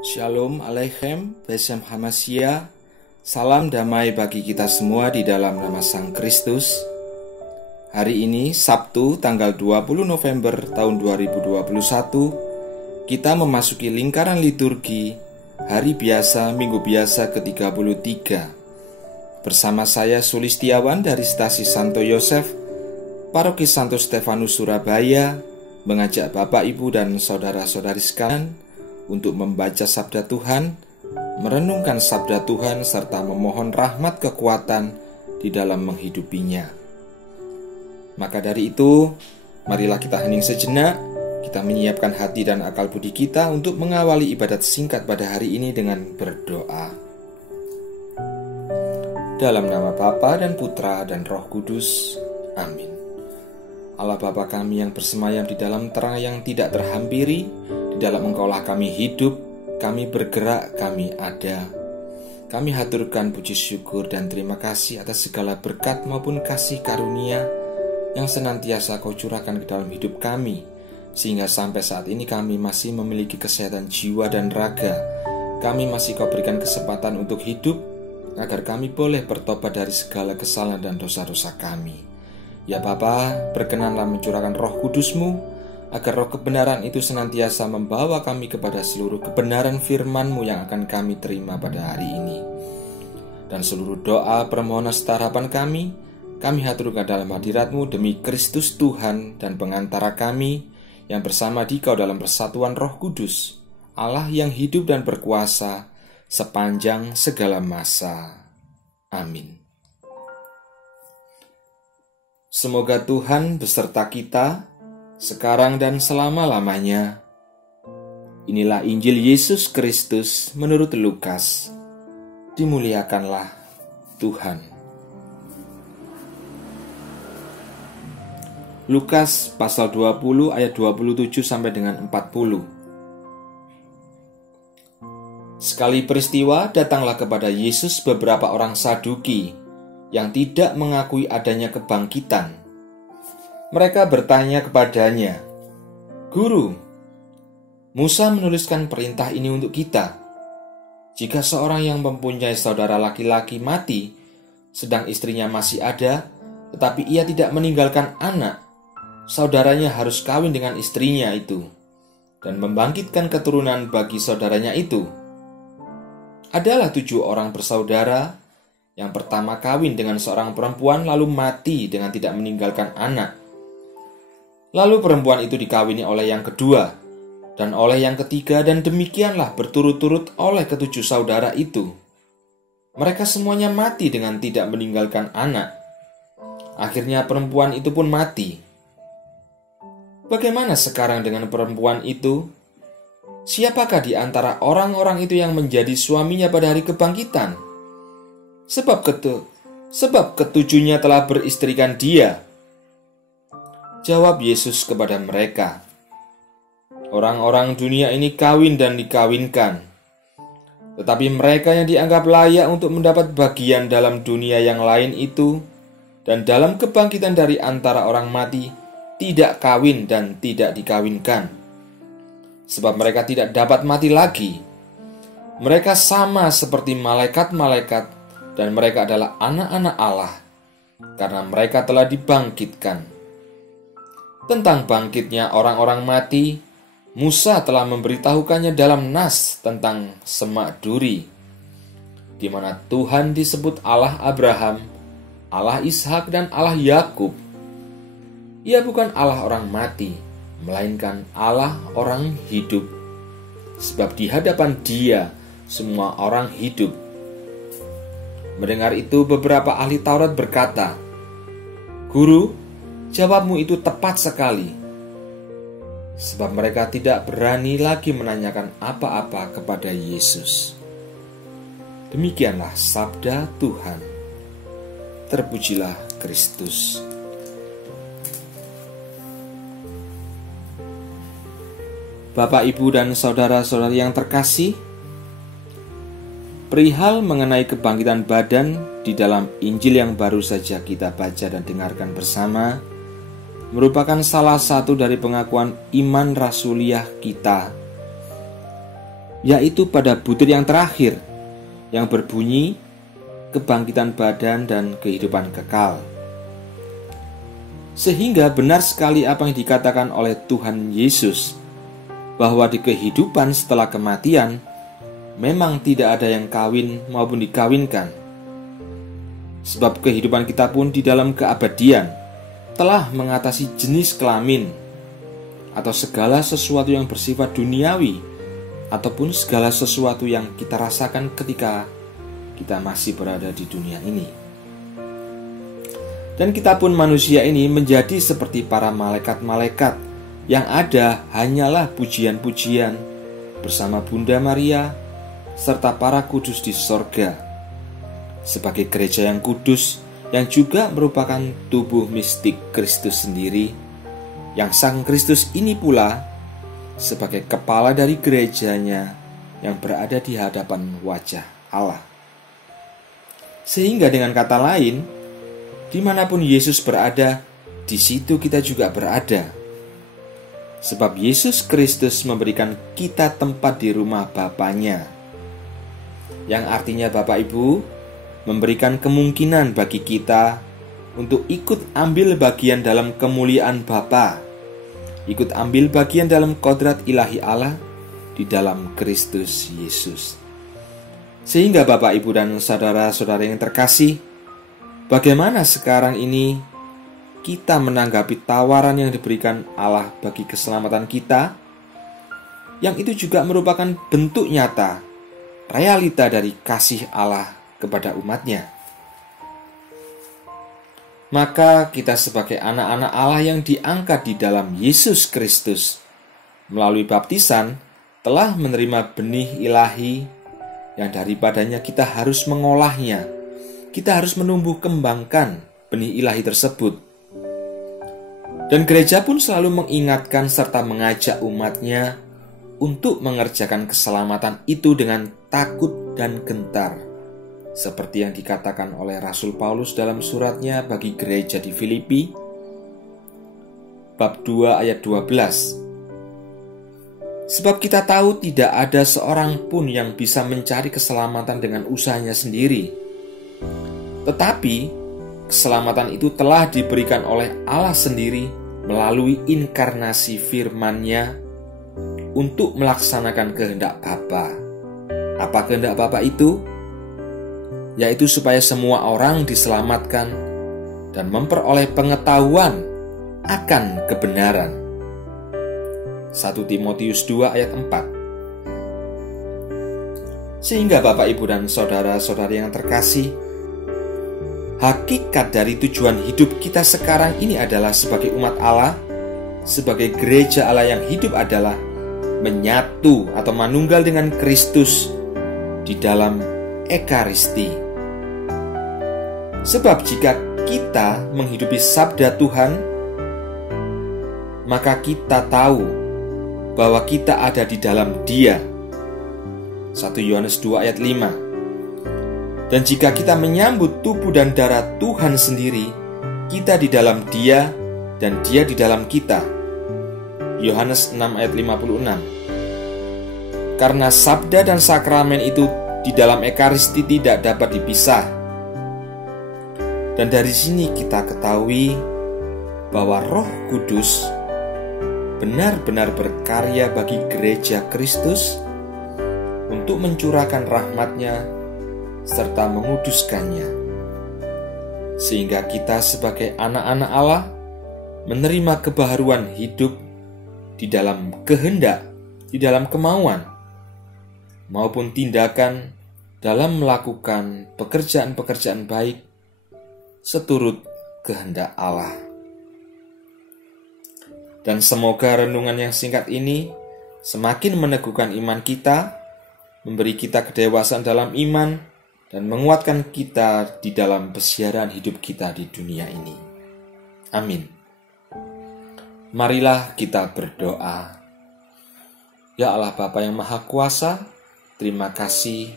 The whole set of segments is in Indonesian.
Shalom Aleichem, Besem Hamasya. Salam damai bagi kita semua di dalam nama Sang Kristus. Hari ini Sabtu tanggal 20 November tahun 2021, kita memasuki lingkaran liturgi Hari Biasa Minggu Biasa ke-33. Bersama saya Sulistiawan dari Stasi Santo Yosef, Paroki Santo Stefanus Surabaya, mengajak Bapak, Ibu, dan saudara-saudari sekalian untuk membaca sabda Tuhan, merenungkan sabda Tuhan, serta memohon rahmat kekuatan di dalam menghidupinya. Maka dari itu, marilah kita hening sejenak, kita menyiapkan hati dan akal budi kita untuk mengawali ibadat singkat pada hari ini dengan berdoa. Dalam nama Bapa dan Putra dan Roh Kudus, amin. Allah Bapa kami yang bersemayam di dalam terang yang tidak terhampiri, di dalam Engkaulah kami hidup, kami bergerak, kami ada. Kami haturkan puji syukur dan terima kasih atas segala berkat maupun kasih karunia yang senantiasa Kau curahkan ke dalam hidup kami, sehingga sampai saat ini kami masih memiliki kesehatan jiwa dan raga. Kami masih Kau berikan kesempatan untuk hidup, agar kami boleh bertobat dari segala kesalahan dan dosa-dosa kami. Ya Bapa, berkenanlah mencurahkan Roh Kudus-Mu, agar roh kebenaran itu senantiasa membawa kami kepada seluruh kebenaran firman-Mu yang akan kami terima pada hari ini. Dan seluruh doa, permohonan, serta harapan kami haturkan dalam hadirat-Mu demi Kristus Tuhan dan pengantara kami, yang bersama Dikau dalam persatuan Roh Kudus, Allah yang hidup dan berkuasa sepanjang segala masa. Amin. Semoga Tuhan beserta kita sekarang dan selama-lamanya. Inilah Injil Yesus Kristus menurut Lukas. Dimuliakanlah Tuhan. Lukas pasal 20 ayat 27 sampai dengan 40. Sekali peristiwa datanglah kepada Yesus beberapa orang Saduki yang tidak mengakui adanya kebangkitan. Mereka bertanya kepadanya, "Guru, Musa menuliskan perintah ini untuk kita. Jika seorang yang mempunyai saudara laki-laki mati, sedang istrinya masih ada, tetapi ia tidak meninggalkan anak, saudaranya harus kawin dengan istrinya itu, dan membangkitkan keturunan bagi saudaranya itu. Adalah 7 orang bersaudara, yang pertama kawin dengan seorang perempuan lalu mati dengan tidak meninggalkan anak. Lalu perempuan itu dikawini oleh yang kedua, dan oleh yang ketiga, dan demikianlah berturut-turut oleh ke-7 saudara itu. Mereka semuanya mati dengan tidak meninggalkan anak. Akhirnya perempuan itu pun mati. Bagaimana sekarang dengan perempuan itu? Siapakah di antara orang-orang itu yang menjadi suaminya pada hari kebangkitan? Sebab ketujuhnya telah beristrikan dia." Jawab Yesus kepada mereka, "Orang-orang dunia ini kawin dan dikawinkan, tetapi mereka yang dianggap layak untuk mendapat bagian dalam dunia yang lain itu, dan dalam kebangkitan dari antara orang mati, tidak kawin dan tidak dikawinkan. Sebab mereka tidak dapat mati lagi. Mereka sama seperti malaikat-malaikat, dan mereka adalah anak-anak Allah, karena mereka telah dibangkitkan. Tentang bangkitnya orang-orang mati, Musa telah memberitahukannya dalam Nas tentang semak duri, di mana Tuhan disebut Allah Abraham, Allah Ishak, dan Allah Yakub. Ia bukan Allah orang mati, melainkan Allah orang hidup, sebab di hadapan Dia semua orang hidup." Mendengar itu, beberapa ahli Taurat berkata, "Guru, jawabmu itu tepat sekali." Sebab mereka tidak berani lagi menanyakan apa-apa kepada Yesus. Demikianlah sabda Tuhan. Terpujilah Kristus. Bapak, Ibu, dan saudara-saudari yang terkasih, perihal mengenai kebangkitan badan di dalam Injil yang baru saja kita baca dan dengarkan bersama, merupakan salah satu dari pengakuan iman rasuliah kita yaitu pada butir yang terakhir, yang berbunyi kebangkitan badan dan kehidupan kekal. Sehingga benar sekali apa yang dikatakan oleh Tuhan Yesus, bahwa di kehidupan setelah kematian memang tidak ada yang kawin maupun dikawinkan. Sebab kehidupan kita pun di dalam keabadian telah mengatasi jenis kelamin atau segala sesuatu yang bersifat duniawi, ataupun segala sesuatu yang kita rasakan ketika kita masih berada di dunia ini. Dan kita pun manusia ini menjadi seperti para malaikat-malaikat, yang ada hanyalah pujian-pujian bersama Bunda Maria serta para kudus di sorga, sebagai gereja yang kudus, yang juga merupakan tubuh mistik Kristus sendiri, yang Sang Kristus ini pula sebagai kepala dari gerejanya yang berada di hadapan wajah Allah. Sehingga dengan kata lain, dimanapun Yesus berada, di situ kita juga berada. Sebab Yesus Kristus memberikan kita tempat di rumah Bapanya, yang artinya Bapak Ibu memberikan kemungkinan bagi kita untuk ikut ambil bagian dalam kemuliaan Bapa, ikut ambil bagian dalam kodrat ilahi Allah di dalam Kristus Yesus. Sehingga Bapak Ibu dan saudara-saudara yang terkasih, bagaimana sekarang ini kita menanggapi tawaran yang diberikan Allah bagi keselamatan kita, yang itu juga merupakan bentuk nyata, realita dari kasih Allah kepada umatnya. Maka kita sebagai anak-anak Allah yang diangkat di dalam Yesus Kristus melalui baptisan telah menerima benih ilahi yang daripadanya kita harus mengolahnya. Kita harus menumbuh kembangkan benih ilahi tersebut. Dan gereja pun selalu mengingatkan serta mengajak umatnya untuk mengerjakan keselamatan itu dengan takut dan gentar, seperti yang dikatakan oleh Rasul Paulus dalam suratnya bagi gereja di Filipi, bab 2 ayat 12. Sebab kita tahu tidak ada seorang pun yang bisa mencari keselamatan dengan usahanya sendiri. Tetapi keselamatan itu telah diberikan oleh Allah sendiri melalui inkarnasi firman-Nya untuk melaksanakan kehendak Bapa. Apa kehendak Bapa itu? Yaitu supaya semua orang diselamatkan dan memperoleh pengetahuan akan kebenaran. 1 Timotius 2 ayat 4. Sehingga Bapak, Ibu, dan saudara-saudari yang terkasih, hakikat dari tujuan hidup kita sekarang ini adalah sebagai umat Allah, sebagai gereja Allah yang hidup adalah menyatu atau manunggal dengan Kristus di dalam Ekaristi. Sebab jika kita menghidupi sabda Tuhan, maka kita tahu bahwa kita ada di dalam Dia. 1 Yohanes 2 ayat 5. Dan jika kita menyambut tubuh dan darah Tuhan sendiri, kita di dalam Dia dan Dia di dalam kita. Yohanes 6 ayat 56. Karena sabda dan sakramen itu di dalam Ekaristi tidak dapat dipisah. Dan dari sini kita ketahui bahwa Roh Kudus benar-benar berkarya bagi gereja Kristus untuk mencurahkan rahmat-Nya serta menguduskannya, sehingga kita sebagai anak-anak Allah menerima kebaharuan hidup di dalam kehendak, di dalam kemauan, maupun tindakan dalam melakukan pekerjaan-pekerjaan baik seturut kehendak Allah. Dan semoga renungan yang singkat ini semakin meneguhkan iman kita, memberi kita kedewasaan dalam iman, dan menguatkan kita di dalam pesiaran hidup kita di dunia ini. Amin. Marilah kita berdoa. Ya Allah Bapa yang Maha Kuasa, terima kasih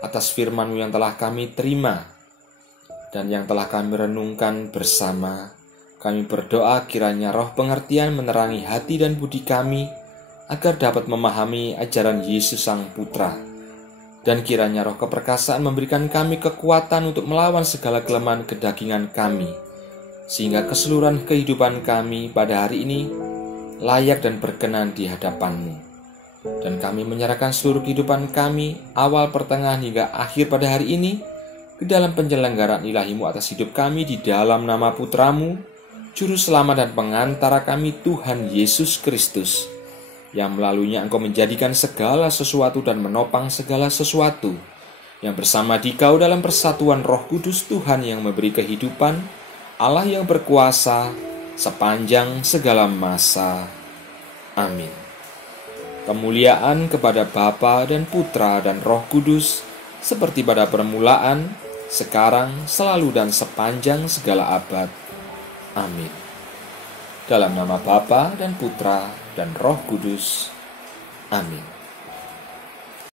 atas firman-Mu yang telah kami terima dan yang telah kami renungkan bersama. Kami berdoa kiranya roh pengertian menerangi hati dan budi kami, agar dapat memahami ajaran Yesus Sang Putra. Dan kiranya roh keperkasaan memberikan kami kekuatan untuk melawan segala kelemahan kedagingan kami, sehingga keseluruhan kehidupan kami pada hari ini layak dan berkenan di hadapan-Mu. Dan kami menyerahkan seluruh kehidupan kami, awal, pertengahan, hingga akhir pada hari ini, ke dalam penyelenggaraan ilahi-Mu atas hidup kami di dalam nama Putra-Mu, Juru Selamat dan Pengantara kami, Tuhan Yesus Kristus, yang melaluinya Engkau menjadikan segala sesuatu dan menopang segala sesuatu, yang bersama Dikau dalam persatuan Roh Kudus Tuhan yang memberi kehidupan, Allah yang berkuasa sepanjang segala masa. Amin. Kemuliaan kepada Bapa dan Putra dan Roh Kudus, seperti pada permulaan, sekarang, selalu, dan sepanjang segala abad. Amin. Dalam nama Bapa dan Putra dan Roh Kudus. Amin.